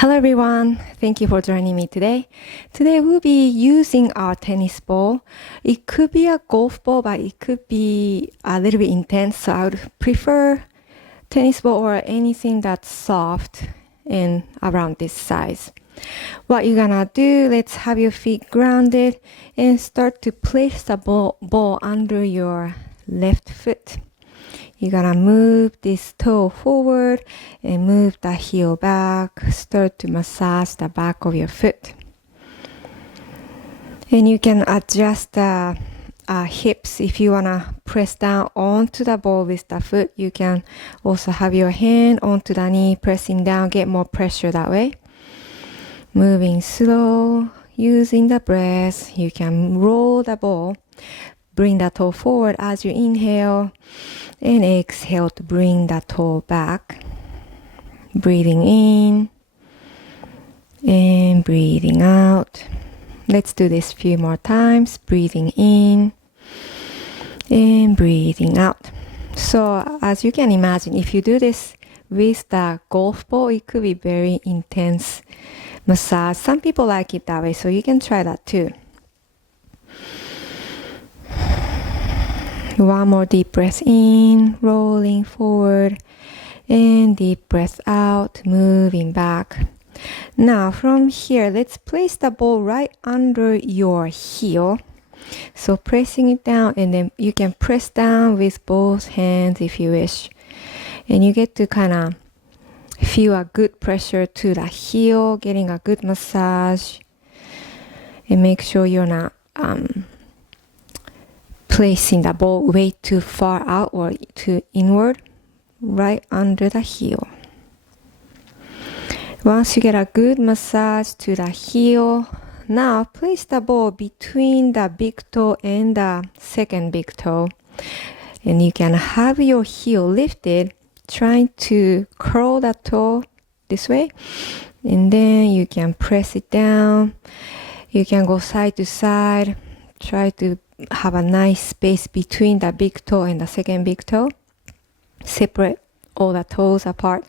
Hello everyone, thank you for joining me today. Today we'll be using our tennis ball. It could be a golf ball, but it could be a little bit intense, so I would prefer tennis ball or anything that's soft and around this size. What you're gonna do, let's have your feet grounded and start to place the ball under your left foot. You're gonna move this toe forward and move the heel back. Start to massage the back of your foot. And you can adjust the hips if you wanna press down onto the ball with the foot. You can also have your hand onto the knee, pressing down, get more pressure that way. Moving slow, using the breath. You can roll the ball. Bring the toe forward as you inhale and exhale to bring the toe back. Breathing in and breathing out. Let's do this a few more times. Breathing in and breathing out. So as you can imagine, if you do this with the golf ball, it could be very intense massage. Some people like it that way, so you can try that too. One more deep breath in, rolling forward, and deep breath out, moving back. Now from here, let's place the ball right under your heel. So pressing it down, and then you can press down with both hands if you wish. And you get to kind of feel a good pressure to the heel, getting a good massage. And make sure you're not placing the ball way too far out or too inward, right under the heel. Once you get a good massage to the heel, now place the ball between the big toe and the second big toe. And you can have your heel lifted, trying to curl the toe this way. And then you can press it down. You can go side to side. Try to have a nice space between the big toe and the second big toe. Separate all the toes apart.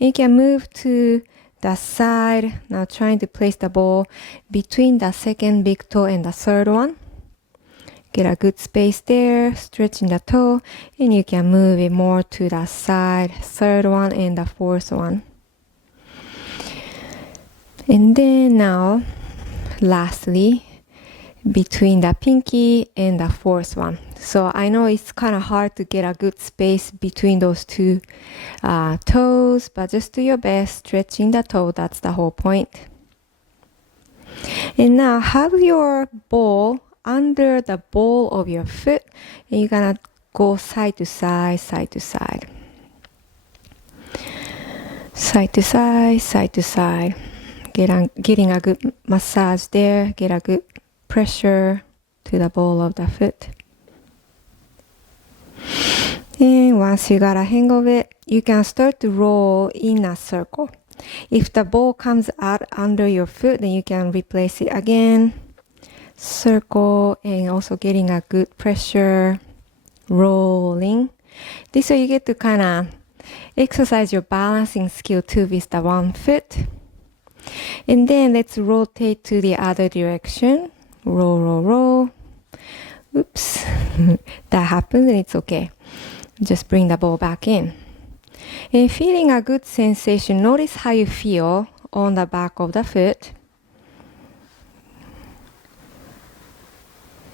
And you can move to the side. Now trying to place the ball between the second big toe and the third one. Get a good space there, stretching the toe, and you can move it more to the side, third one and the fourth one. And then now, lastly, between the pinky and the fourth one. So I know it's kind of hard to get a good space between those two toes, but just do your best, stretching the toe, that's the whole point. And now have your ball under the ball of your foot, and you're gonna go side to side, side to side. Side to side, side to side. Getting a good massage there, get a good pressure to the ball of the foot. And once you got a hang of it, you can start to roll in a circle. If the ball comes out under your foot, then you can replace it again. Circle, and also getting a good pressure, rolling. This way you get to kind of exercise your balancing skill too with the one foot. And then let's rotate to the other direction. Roll, roll, roll. Oops. That happens and it's okay. Just bring the ball back in. And feeling a good sensation, notice how you feel on the back of the foot.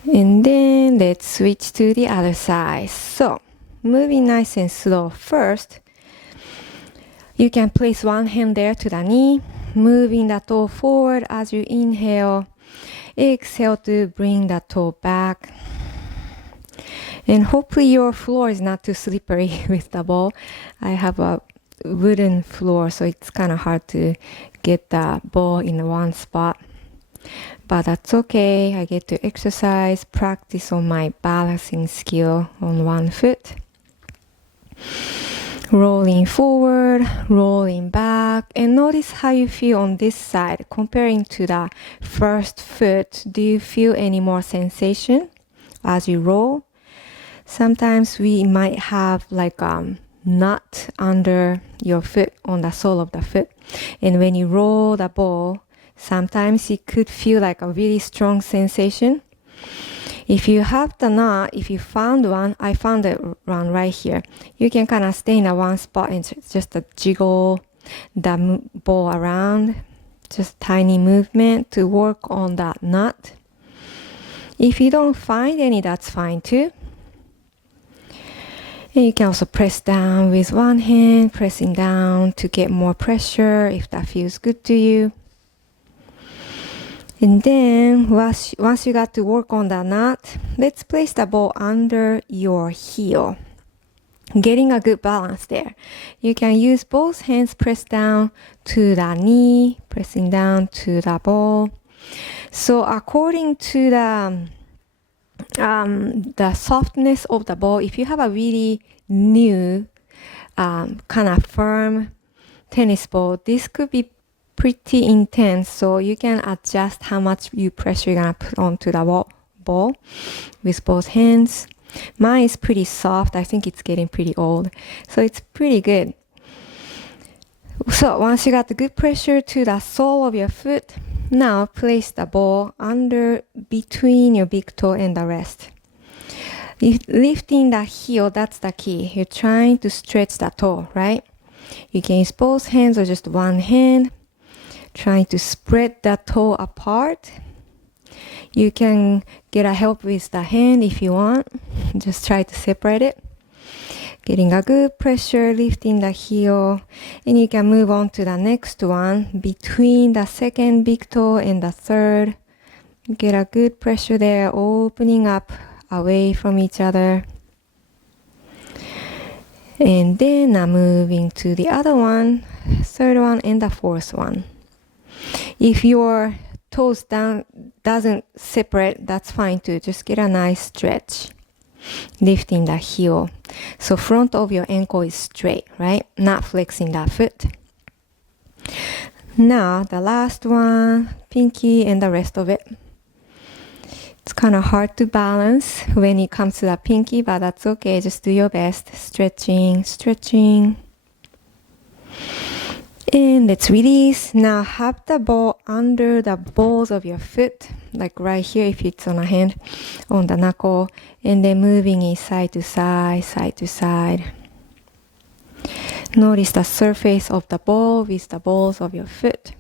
And then let's switch to the other side. So, moving nice and slow. First, you can place one hand there to the knee, moving the toe forward as you inhale. Exhale to bring the toe back. And hopefully your floor is not too slippery with the ball. I have a wooden floor, so it's kind of hard to get the ball in one spot. But that's okay. I get to exercise, practice on my balancing skill on one foot. Rolling forward, rolling back, and notice how you feel on this side comparing to the first foot. Do you feel any more sensation as you roll? Sometimes we might have like nut under your foot, on the sole of the foot. And when you roll the ball, sometimes it could feel like a really strong sensation. If you have the nut, if you found one, I found one right here. You can kind of stay in a one spot and just jiggle the ball around. Just tiny movement to work on that nut. If you don't find any, that's fine too. And you can also press down with one hand, pressing down to get more pressure if that feels good to you. And then once you got to work on the nut, let's place the ball under your heel. Getting a good balance there. You can use both hands, press down to the knee, pressing down to the ball. So according to the softness of the ball, if you have a really new kind of firm tennis ball, this could be pretty intense, so you can adjust how much pressure you're gonna put onto the ball with both hands. Mine is pretty soft. I think it's getting pretty old, so it's pretty good. So once you got the good pressure to the sole of your foot, now place the ball under between your big toe and the rest. Lifting the heel, that's the key. You're trying to stretch the toe, right? You can use both hands or just one hand. Trying to spread the toe apart. You can get a help with the hand if you want. Just try to separate it. Getting a good pressure, lifting the heel. And you can move on to the next one between the second big toe and the third. Get a good pressure there, opening up away from each other. And then moving to the other one, third one and the fourth one. If your toes doesn't separate, that's fine too. Just get a nice stretch. Lifting the heel. So front of your ankle is straight, right? Not flexing that foot. Now the last one, pinky and the rest of it. It's kind of hard to balance when it comes to the pinky, but that's okay. Just do your best. Stretching, stretching. And let's release. Now have the ball under the balls of your foot, like right here if it's on a hand, on the knuckle, and then moving it side to side, side to side. Notice the surface of the ball with the balls of your foot.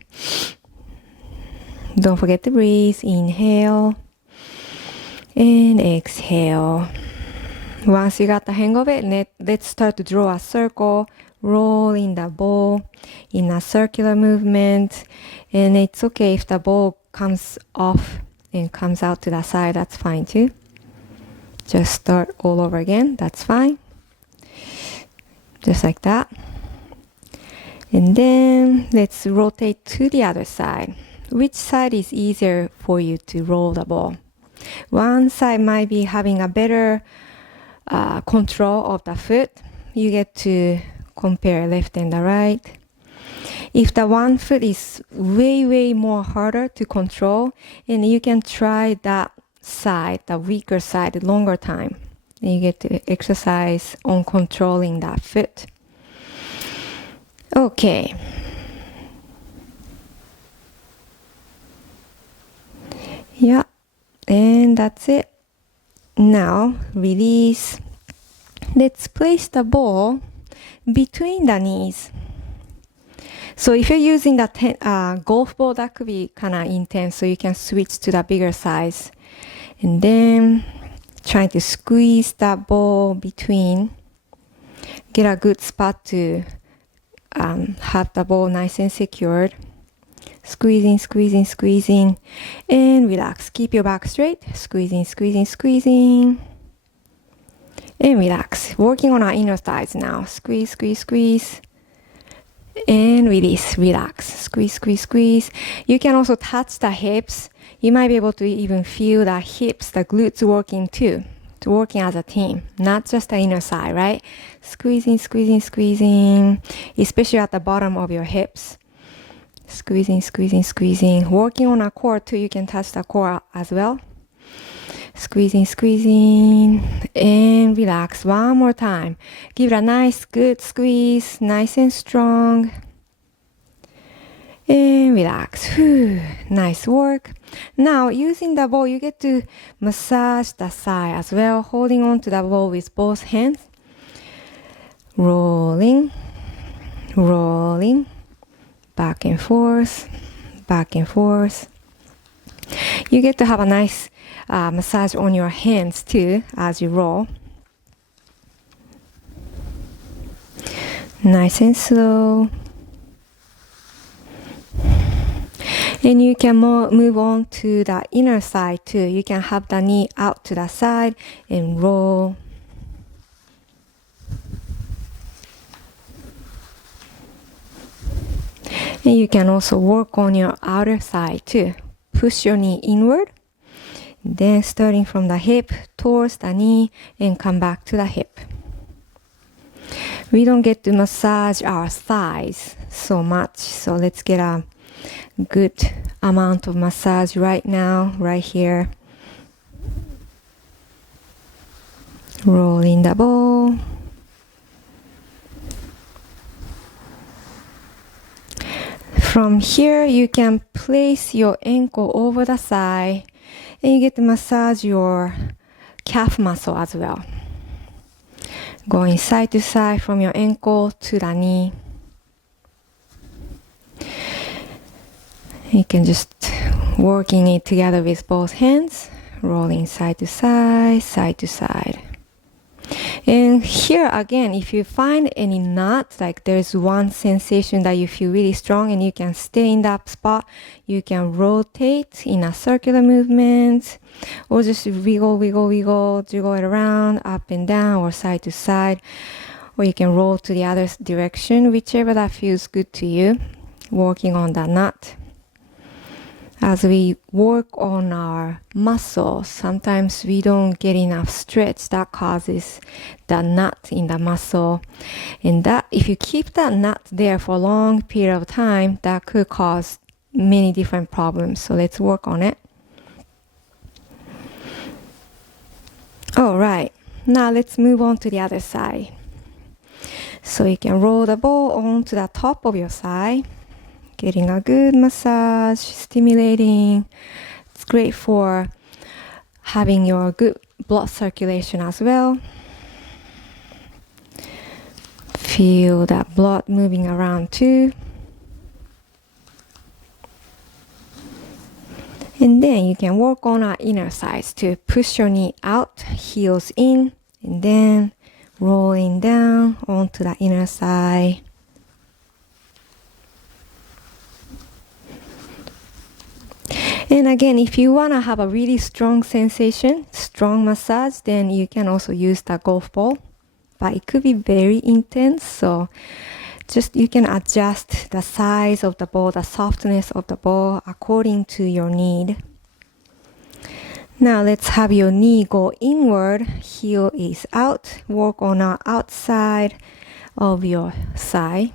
Don't forget to breathe. Inhale and exhale. Once you got the hang of it, let's start to draw a circle. Rolling the ball in a circular movement, and it's okay if the ball comes off and comes out to the side, that's fine too. Just start all over again, that's fine. Just like that. And then let's rotate to the other side. Which side is easier for you to roll the ball? One side might be having a better control of the foot. You get to compare left and the right. If the one foot is way more harder to control, and you can try that side, the weaker side, longer time. And you get to exercise on controlling that foot. Okay. Yeah, and that's it. Now release. Let's place the ball between the knees. So if you're using the golf ball, that could be kind of intense, so you can switch to the bigger size. And then trying to squeeze that ball between. Get a good spot to have the ball nice and secured. Squeezing, squeezing, squeezing. And relax. Keep your back straight. Squeezing, squeezing, squeezing. And relax. Working on our inner thighs now. Squeeze, squeeze, squeeze. And release. Relax. Squeeze, squeeze, squeeze. You can also touch the hips. You might be able to even feel the hips, the glutes working too. To working as a team. Not just the inner side, right? Squeezing, squeezing, squeezing. Especially at the bottom of your hips. Squeezing, squeezing, squeezing. Working on a core too. You can touch the core as well. Squeezing, squeezing, and relax one more time. Give it a nice, good squeeze, nice and strong. And relax. Whew. Nice work. Now, using the ball, you get to massage the side as well, holding on to the ball with both hands. Rolling, rolling, back and forth, back and forth. You get to have a nice massage on your hands too as you roll. Nice and slow. And you can move on to the inner side too. You can have the knee out to the side and roll. And you can also work on your outer side too. Push your knee inward. Then starting from the hip towards the knee and come back to the hip. We don't get to massage our thighs so much. So let's get a good amount of massage right now, right here. Rolling the ball. From here, you can place your ankle over the side and you get to massage your calf muscle as well. Going side to side from your ankle to the knee. You can just working it together with both hands, rolling side to side, side to side. And here again, if you find any knot, like there's one sensation that you feel really strong and you can stay in that spot, you can rotate in a circular movement or just wiggle, wiggle, wiggle, jiggle it around, up and down or side to side. Or you can roll to the other direction, whichever that feels good to you, working on that knot. As we work on our muscles, sometimes we don't get enough stretch. That causes the knot in the muscle. And that, if you keep that knot there for a long period of time, that could cause many different problems. So let's work on it. All right. Now let's move on to the other side. So you can roll the ball onto the top of your side. Getting a good massage, stimulating. It's great for having your good blood circulation as well. Feel that blood moving around too. And then you can work on our inner sides to push your knee out, heels in, and then rolling down onto the inner side. And again, if you want to have a really strong sensation, strong massage, then you can also use the golf ball. But it could be very intense, so just you can adjust the size of the ball, the softness of the ball according to your need. Now let's have your knee go inward, heel is out. Work on the outside of your thigh.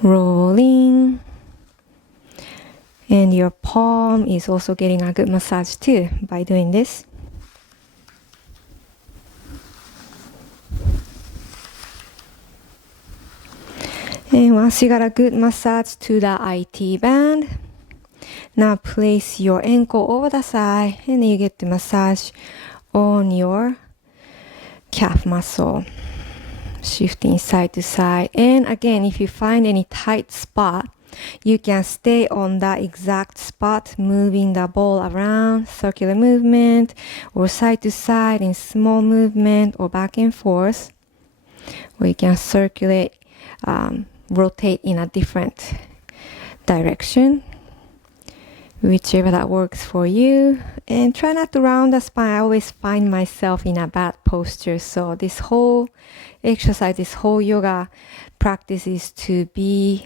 Rolling. And your palm is also getting a good massage too by doing this. And once you got a good massage to the IT band, now place your ankle over the side and you get to massage on your calf muscle. Shifting side to side. And again, if you find any tight spot, you can stay on that exact spot, moving the ball around, circular movement, or side to side in small movement, or back and forth. Or you can circulate, rotate in a different direction, whichever that works for you. And try not to round the spine. I always find myself in a bad posture. So this whole exercise, this whole yoga practice is to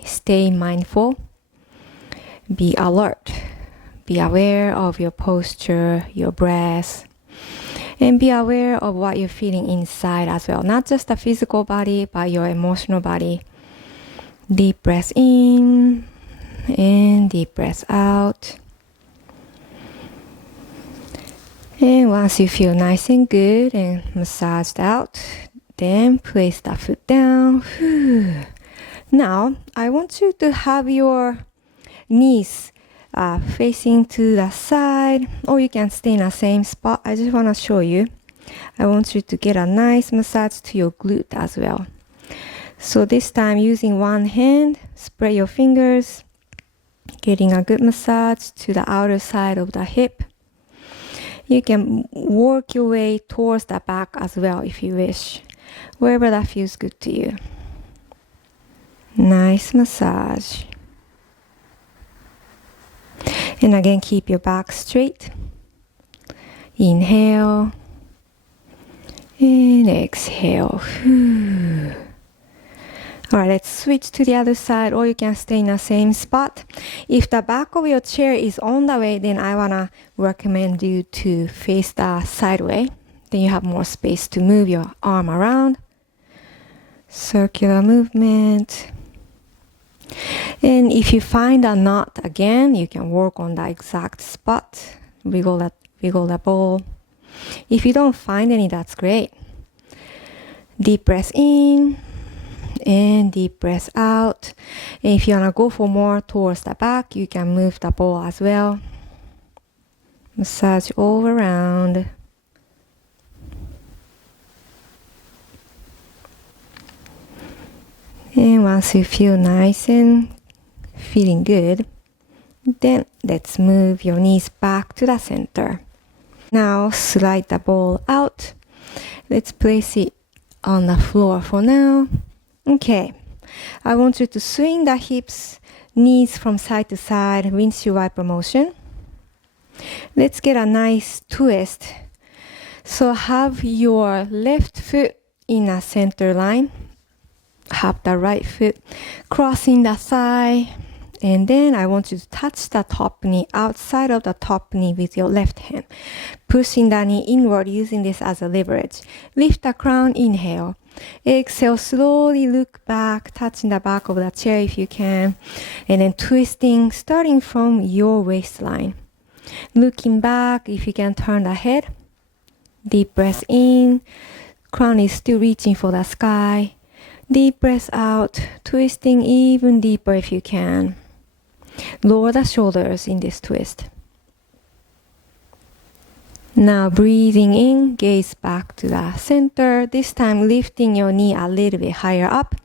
stay mindful, be alert, be aware of your posture, your breath, and be aware of what you're feeling inside as well. Not just the physical body, but your emotional body. Deep breath in and deep breath out. And once you feel nice and good and massaged out, then place the foot down. Now, I want you to have your knees facing to the side, or you can stay in the same spot. I just want to show you. I want you to get a nice massage to your glute as well. So this time using one hand, spread your fingers, getting a good massage to the outer side of the hip. You can work your way towards the back as well if you wish, wherever that feels good to you. Nice massage. And again, keep your back straight. Inhale. And exhale. Alright, let's switch to the other side, or you can stay in the same spot. If the back of your chair is on the way, then I wanna recommend you to face the sideway. Then you have more space to move your arm around. Circular movement. And if you find a knot again, you can work on the exact spot. Wiggle the ball. If you don't find any, that's great. Deep breath in. And deep breath out. And if you want to go for more towards the back, you can move the ball as well. Massage all around. And once you feel nice and feeling good, then let's move your knees back to the center. Now slide the ball out. Let's place it on the floor for now. Okay, I want you to swing the hips, knees from side to side, windshield wiper motion. Let's get a nice twist. So have your left foot in a center line. Have the right foot crossing the thigh. And then I want you to touch the top knee outside of the top knee with your left hand. Pushing the knee inward, using this as a leverage. Lift the crown, inhale. Exhale, slowly look back, touching the back of the chair if you can. And then twisting, starting from your waistline. Looking back, if you can turn the head. Deep breath in. Crown is still reaching for the sky. Deep breath out, twisting even deeper if you can. Lower the shoulders in this twist. Now breathing in, gaze back to the center. This time lifting your knee a little bit higher up,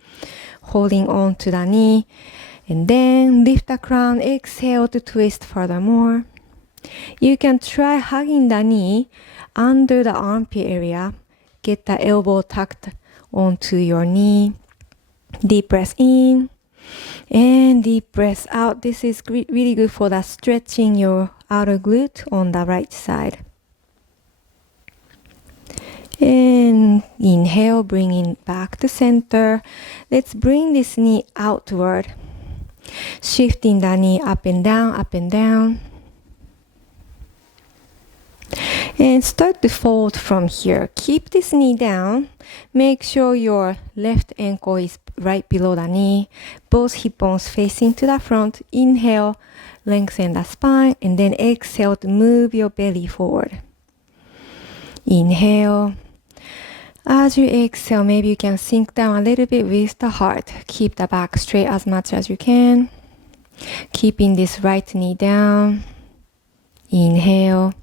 holding on to the knee. And then lift the crown, exhale to twist furthermore. You can try hugging the knee under the armpit area. Get the elbow tucked onto your knee. Deep breath in and deep breath out. This is really good for the stretching your outer glute on the right side. And inhale, bringing back to center. Let's bring this knee outward. Shifting the knee up and down, up and down. And start to fold from here. Keep this knee down. Make sure your left ankle is right below the knee. Both hip bones facing to the front. Inhale, lengthen the spine. And then exhale to move your belly forward. Inhale. As you exhale, maybe you can sink down a little bit with the heart. Keep the back straight as much as you can. Keeping this right knee down. Inhale.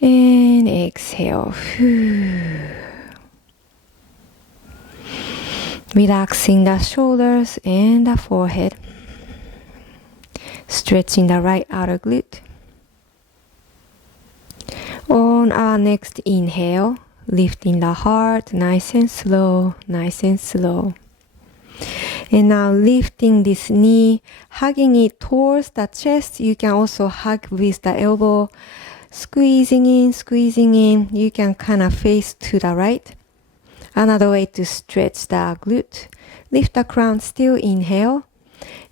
And exhale. Relaxing the shoulders and the forehead. Stretching the right outer glute. On our next inhale, lifting the heart nice and slow, nice and slow. And now lifting this knee, hugging it towards the chest. You can also hug with the elbow. Squeezing in, squeezing in. You can kind of face to the right. Another way to stretch the glute. Lift the crown, still inhale.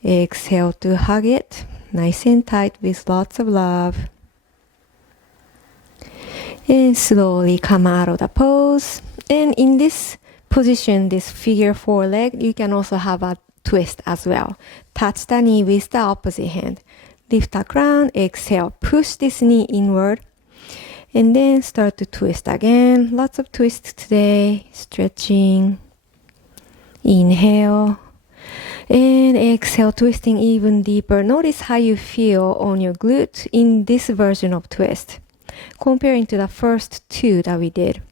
Exhale to hug it. Nice and tight with lots of love. And slowly come out of the pose. And in this position, this figure 4 leg, you can also have a twist as well. Touch the knee with the opposite hand. Lift the crown, exhale, push this knee inward. And then start to twist again. Lots of twists today. Stretching. Inhale. And exhale, twisting even deeper. Notice how you feel on your glute in this version of twist, comparing to the first two that we did.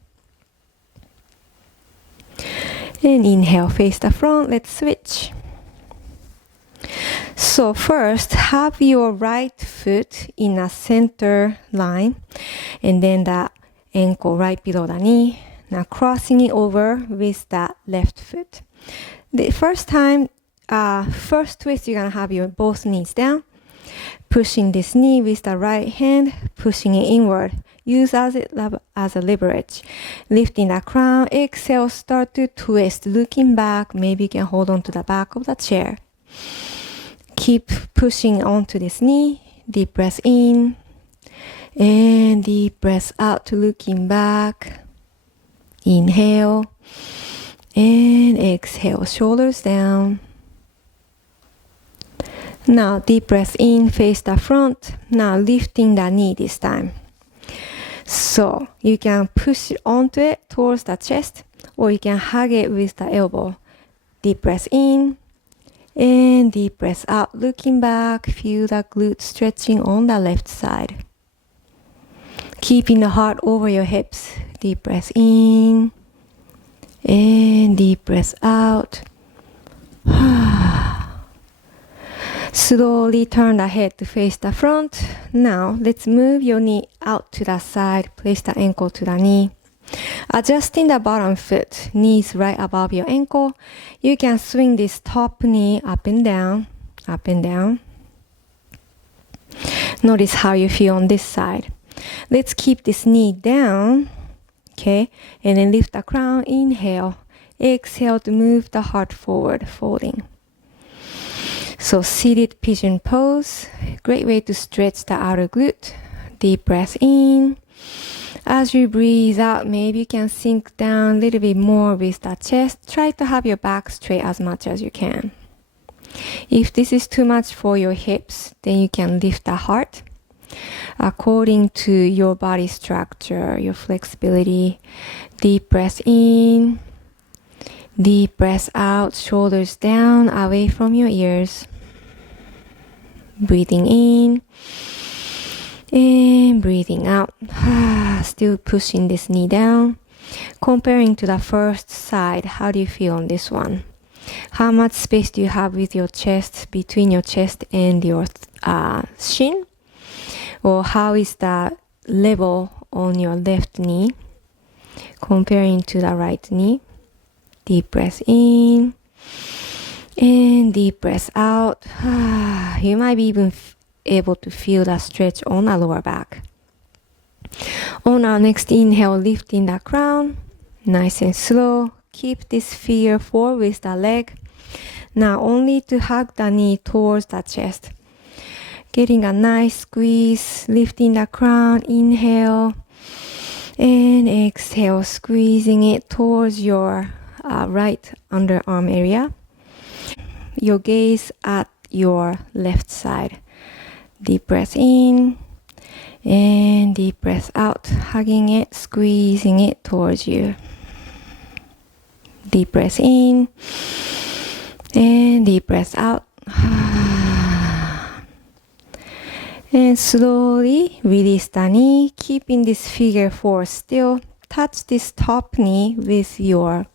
And inhale, face the front. Let's switch. So first, have your right foot in a center line, and then the ankle right below the knee. Now crossing it over with the left foot. The first twist, you're gonna have your both knees down, pushing this knee with the right hand, pushing it inward. Use as a leverage. Lifting the crown, exhale, start to twist. Looking back, maybe you can hold on to the back of the chair. Keep pushing onto this knee. Deep breath in, and deep breath out, looking back. Inhale, and exhale, shoulders down. Now deep breath in, face the front. Now lifting the knee this time. So you can push it onto it towards the chest, or you can hug it with the elbow. Deep breath in, and deep breath out, looking back. Feel the glute stretching on the left side. Keeping the heart over your hips. Deep breath in, and deep breath out. Slowly turn the head to face the front. Now let's move your knee out to the side. Place the ankle to the knee. Adjusting the bottom foot, knees right above your ankle. You can swing this top knee up and down, up and down. Notice how you feel on this side. Let's keep this knee down, okay? And then lift the crown, inhale. Exhale to move the heart forward, folding. So seated pigeon pose, great way to stretch the outer glute. Deep breath in. As you breathe out, maybe you can sink down a little bit more with the chest. Try to have your back straight as much as you can. If this is too much for your hips, then you can lift the heart according to your body structure, your flexibility. Deep breath in. Deep breath out, shoulders down, away from your ears. Breathing in and breathing out. Still pushing this knee down. Comparing to the first side, how do you feel on this one? How much space do you have with your chest, between your chest and your shin? Or how is the level on your left knee comparing to the right knee? Deep breath in and deep breath out. You might be even able to feel the stretch on the lower back. On our next inhale, lifting the crown, nice and slow. Keep this fear forward with the leg. Now only to hug the knee towards the chest. Getting a nice squeeze, lifting the crown, inhale, and exhale, squeezing it towards your right underarm area. Your gaze at your left side. Deep breath in and deep breath out, hugging it, squeezing it towards you. Deep breath in and deep breath out. And slowly release the knee, keeping this figure four still. Touch this top knee with your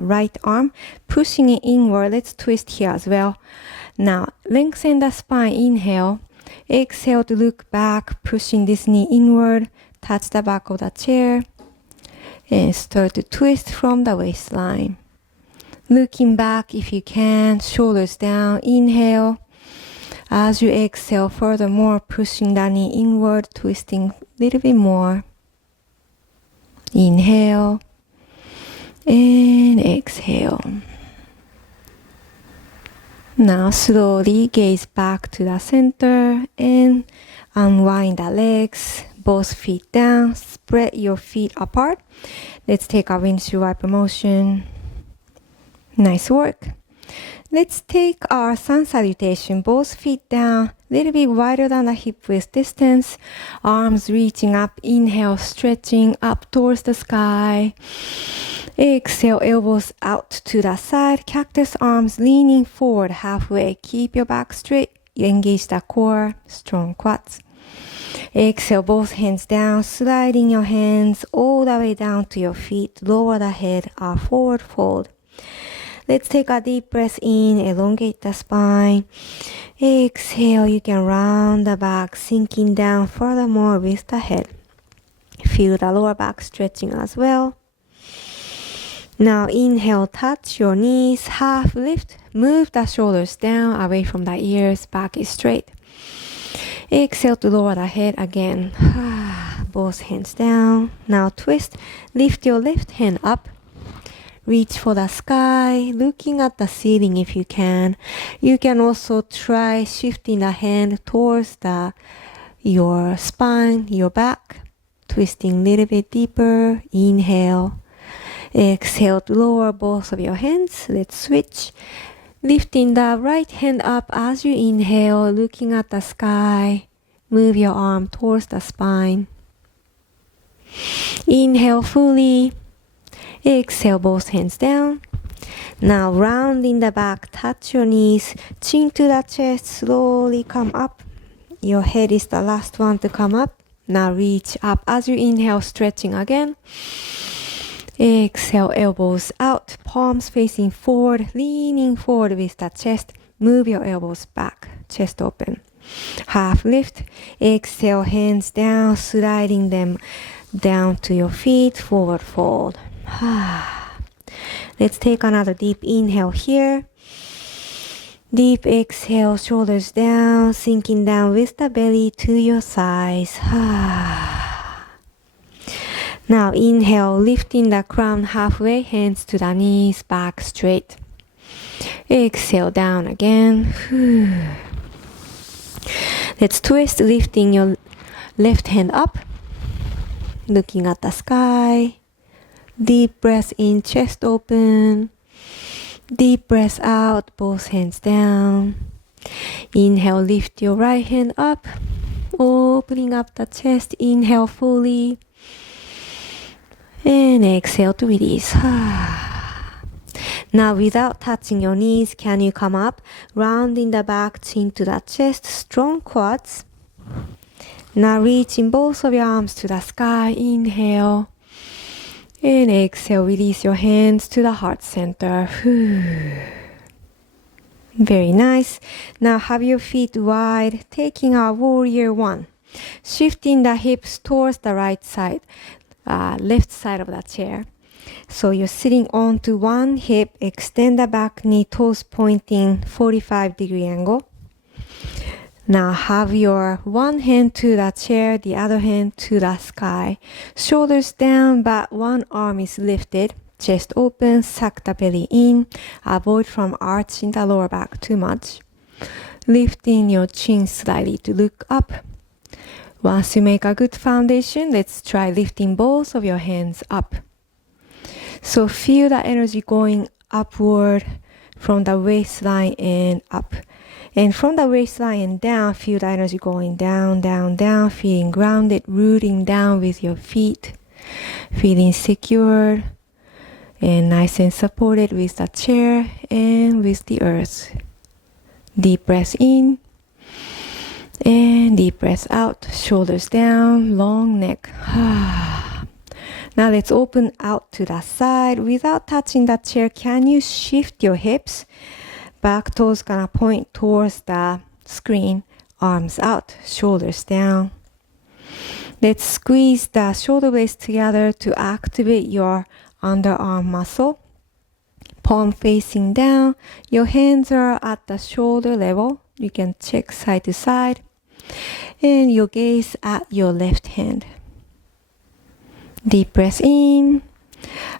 right arm, pushing it inward. Let's twist here as well. Now lengthen the spine, inhale. Exhale to look back, pushing this knee inward. Touch the back of the chair and start to twist from the waistline. Looking back if you can, shoulders down, inhale. As you exhale, furthermore, pushing the knee inward, twisting a little bit more. Inhale and exhale. Now slowly gaze back to the center and unwind the legs, both feet down, spread your feet apart. Let's take our windshield wiper motion. Nice work. Let's take our sun salutation. Both feet down, a little bit wider than the hip width distance. Arms reaching up. Inhale, stretching up towards the sky. Exhale, elbows out to the side. Cactus arms leaning forward halfway. Keep your back straight. Engage the core. Strong quads. Exhale, both hands down. Sliding your hands all the way down to your feet. Lower the head. Forward fold. Let's take a deep breath in, elongate the spine. Exhale, you can round the back, sinking down furthermore with the head. Feel the lower back stretching as well. Now inhale, touch your knees, half lift. Move the shoulders down, away from the ears, back is straight. Exhale to lower the head again. Both hands down. Now twist, lift your left hand up. Reach for the sky, looking at the ceiling if you can. You can also try shifting the hand towards your spine, your back. Twisting a little bit deeper. Inhale. Exhale to lower both of your hands. Let's switch. Lifting the right hand up as you inhale, looking at the sky. Move your arm towards the spine. Inhale fully. Exhale, both hands down. Now rounding the back, touch your knees, chin to the chest, slowly come up. Your head is the last one to come up. Now reach up as you inhale, stretching again. Exhale, elbows out, palms facing forward, leaning forward with the chest. Move your elbows back, chest open. Half lift. Exhale, hands down, sliding them down to your feet, forward fold. Let's take another deep inhale here. Deep exhale, shoulders down, sinking down with the belly to your thighs. Now inhale, lifting the crown halfway, hands to the knees, back straight. Exhale, down again. Let's twist, lifting your left hand up, looking at the sky. Deep breath in, chest open. Deep breath out, both hands down. Inhale, lift your right hand up, opening up the chest. Inhale fully. And exhale to release. Now without touching your knees, can you come up? Rounding the back, chin to the chest, strong quads. Now reaching both of your arms to the sky. Inhale. And exhale, release your hands to the heart center. Very nice. Now have your feet wide, taking our warrior one. Shifting the hips towards the right side, left side of the chair. So you're sitting onto one hip, extend the back knee, toes pointing 45-degree angle. Now have your one hand to the chair, the other hand to the sky. Shoulders down, but one arm is lifted. Chest open, suck the belly in. Avoid from arching the lower back too much. Lifting your chin slightly to look up. Once you make a good foundation, let's try lifting both of your hands up. So feel the energy going upward from the waistline and up. And from the waistline and down, feel the energy going down, down, down, feeling grounded, rooting down with your feet, feeling secure and nice and supported with the chair and with the earth. Deep breath in and deep breath out, shoulders down, long neck. Now let's open out to the side. Without touching the chair, can you shift your hips? Back toes gonna point towards the screen. Arms out, shoulders down. Let's squeeze the shoulder blades together to activate your underarm muscle. Palm facing down. Your hands are at the shoulder level. You can check side to side. And your gaze at your left hand. Deep breath in.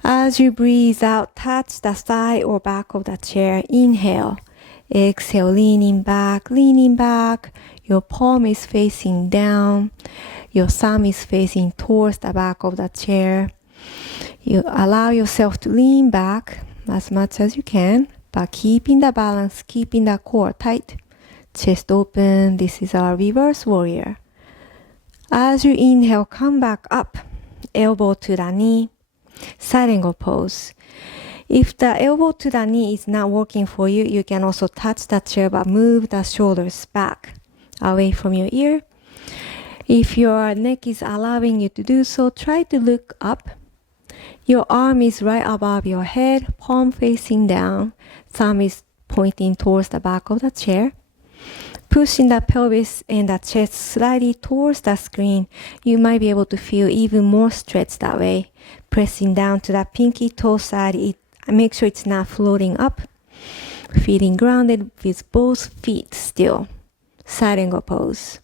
As you breathe out, touch the side or back of the chair. Inhale. Exhale, leaning back, leaning back. Your palm is facing down. Your thumb is facing towards the back of the chair. You allow yourself to lean back as much as you can. but keeping the balance, keeping the core tight. Chest open. This is our reverse warrior. As you inhale, come back up. Elbow to the knee. Side angle pose. If the elbow to the knee is not working for you, you can also touch the chair but move the shoulders back away from your ear. If your neck is allowing you to do so, try to look up. Your arm is right above your head, palm facing down. Thumb is pointing towards the back of the chair. Pushing the pelvis and the chest slightly towards the screen, you might be able to feel even more stretch that way. Pressing down to the pinky toe side, make sure it's not floating up. Feeling grounded with both feet still. Side angle pose.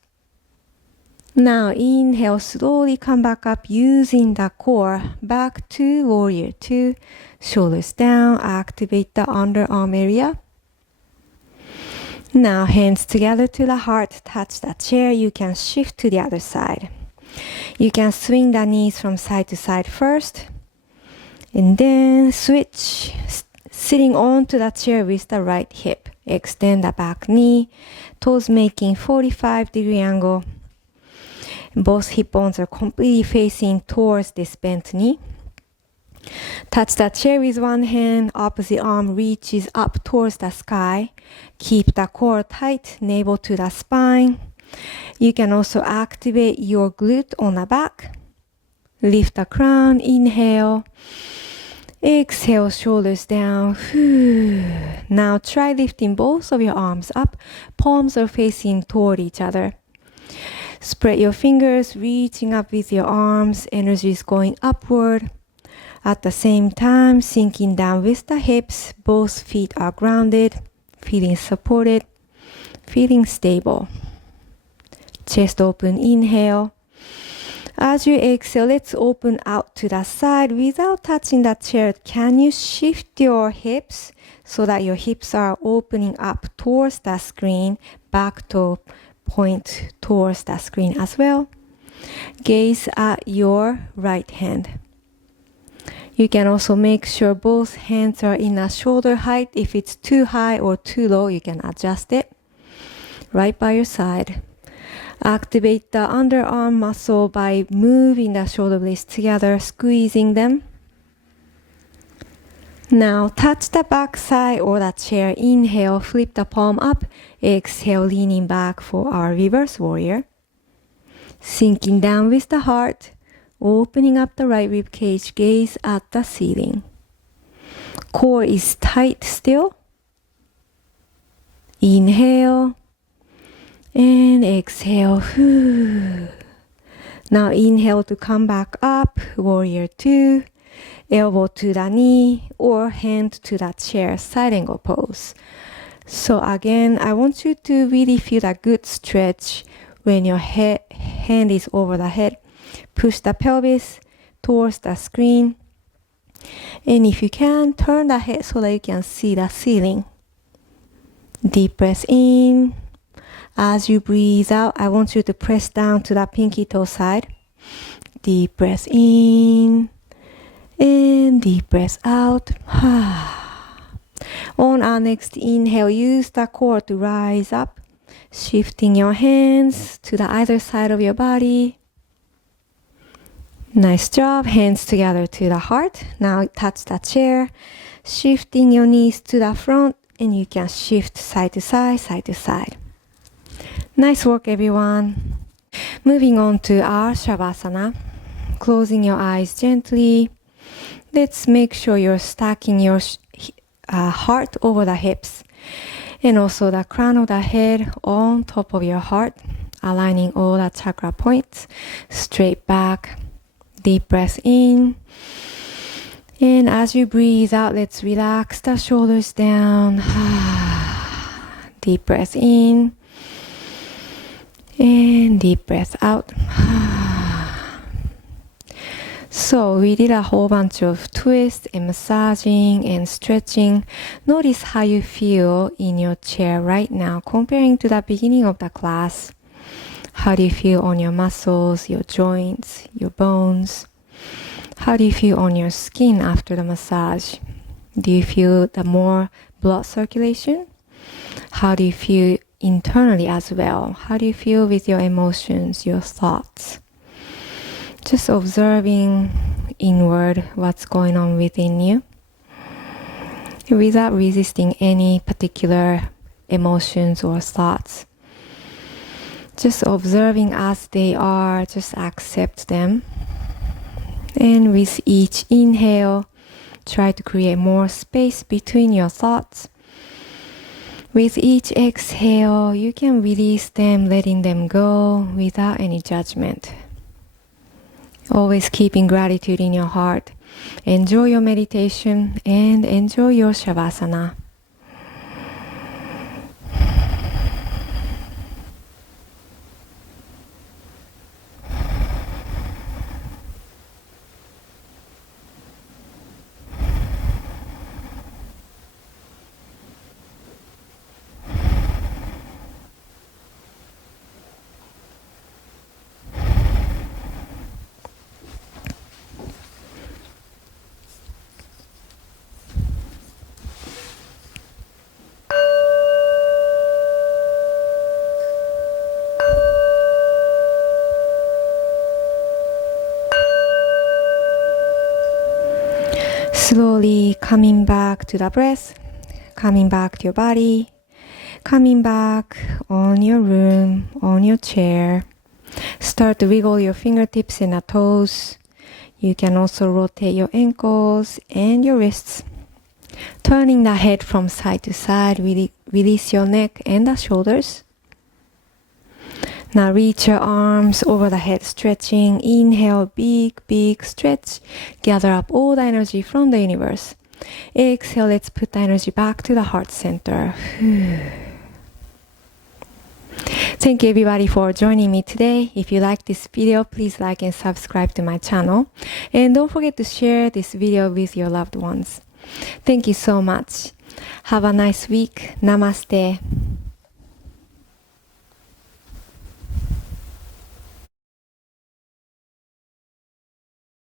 Now inhale, slowly come back up using the core. Back to warrior 2. Shoulders down, activate the underarm area. Now hands together to the heart, touch the chair. You can shift to the other side. You can swing the knees from side to side first. And then switch, sitting onto the chair with the right hip. Extend the back knee, toes making 45-degree angle. Both hip bones are completely facing towards this bent knee. Touch the chair with one hand, opposite arm reaches up towards the sky. Keep the core tight, navel to the spine. You can also activate your glute on the back. Lift the crown, inhale. Exhale, shoulders down. Now try lifting both of your arms up. Palms are facing toward each other. Spread your fingers, reaching up with your arms. Energy is going upward. At the same time, sinking down with the hips. Both feet are grounded, feeling supported, feeling stable. Chest open, inhale. As you exhale, let's open out to the side without touching the chair. Can you shift your hips so that your hips are opening up towards the screen? Back toe point towards the screen as well. Gaze at your right hand. You can also make sure both hands are in a shoulder height. If it's too high or too low, you can adjust it right by your side. Activate the underarm muscle by moving the shoulder blades together, squeezing them. Now touch the back side or the chair. Inhale, flip the palm up. Exhale, leaning back for our reverse warrior. Sinking down with the heart. Opening up the right rib cage, gaze at the ceiling. Core is tight still. Inhale and exhale. Now inhale to come back up, warrior 2. Elbow to the knee or hand to the chair, side angle pose. So again, I want you to really feel a good stretch when your hand is over the head. Push the pelvis towards the screen. And if you can, turn the head so that you can see the ceiling. Deep breath in. As you breathe out, I want you to press down to the pinky toe side. Deep breath in. And deep breath out. On our next inhale, use the core to rise up. Shifting your hands to the either side of your body. Nice job. Hands together to the heart. Now touch the chair. Shifting your knees to the front. And you can shift side to side, side to side. Nice work, everyone. Moving on to our Shavasana. Closing your eyes gently. Let's make sure you're stacking your heart over the hips. And also the crown of the head on top of your heart. Aligning all the chakra points. Straight back. Deep breath in. And as you breathe out, let's relax the shoulders down. Deep breath in. And deep breath out. So we did a whole bunch of twists and massaging and stretching. Notice how you feel in your chair right now comparing to the beginning of the class. How do you feel on your muscles, your joints, your bones? How do you feel on your skin after the massage? Do you feel the more blood circulation? How do you feel internally as well? How do you feel with your emotions, your thoughts? Just observing inward what's going on within you without resisting any particular emotions or thoughts. Just observing as they are, just accept them. And with each inhale, try to create more space between your thoughts. With each exhale, you can release them, letting them go without any judgment. Always keeping gratitude in your heart. Enjoy your meditation and enjoy your Shavasana. Slowly coming back to the breath, coming back to your body, coming back on your room, on your chair. Start to wiggle your fingertips and the toes. You can also rotate your ankles and your wrists. Turning the head from side to side, release your neck and the shoulders. Now reach your arms over the head, stretching. Inhale, big, big stretch. Gather up all the energy from the universe. Exhale, let's put the energy back to the heart center. Thank you everybody for joining me today. If you like this video, please like and subscribe to my channel. And don't forget to share this video with your loved ones. Thank you so much. Have a nice week. Namaste.